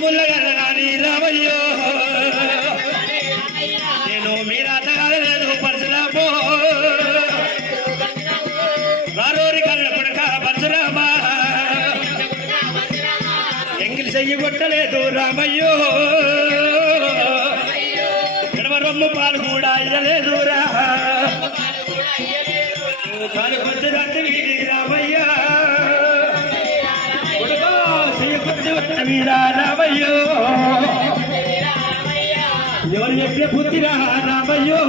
మిమ్ముల్లగాని రామయ్యో నేను మీరు అత్తగాలేదు పరశురామో వారోరి కళ్ళ కొడుక పరశురామా ఎంగిలి చెయ్యి కొట్టలేదు రామయ్యో ఎడమ రొమ్ము పాలు కూడా అయ్యలేదురా పాలు కొద్దిదంటే వీడి రామయ్యా వీరా రామయ్యో ఎవరు చెప్పే బుద్ధిరా రామయ్యో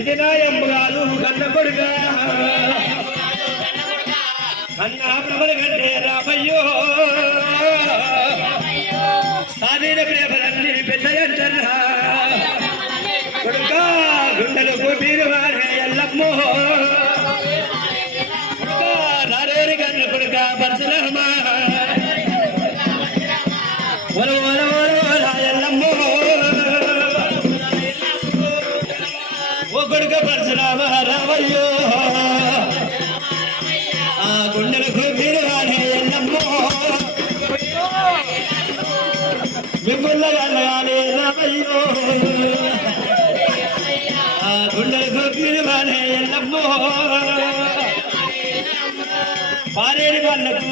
ఇది నాయమ్మ కాదు కన్న కొడుక అన్నా ప్రభల కంటే రామయ్యో సాధీన ప్రేమలన్నీ పెద్దలంటరా కొడుక గుండెలు కొట్టిరు వారే ఎల్లమ్మో కొడుక పరశురామా ఎల్లమ్మో ఓ కొడుక పరశురామ రామయ్యో ఆ గుండెలకు మీరు వాడే ఎల్లమ్మో మిమ్మల్ని రామయ్యో ఆ గుండెలకు మీరు వాడే ఎల్లమ్మో పారేరు వాళ్ళకు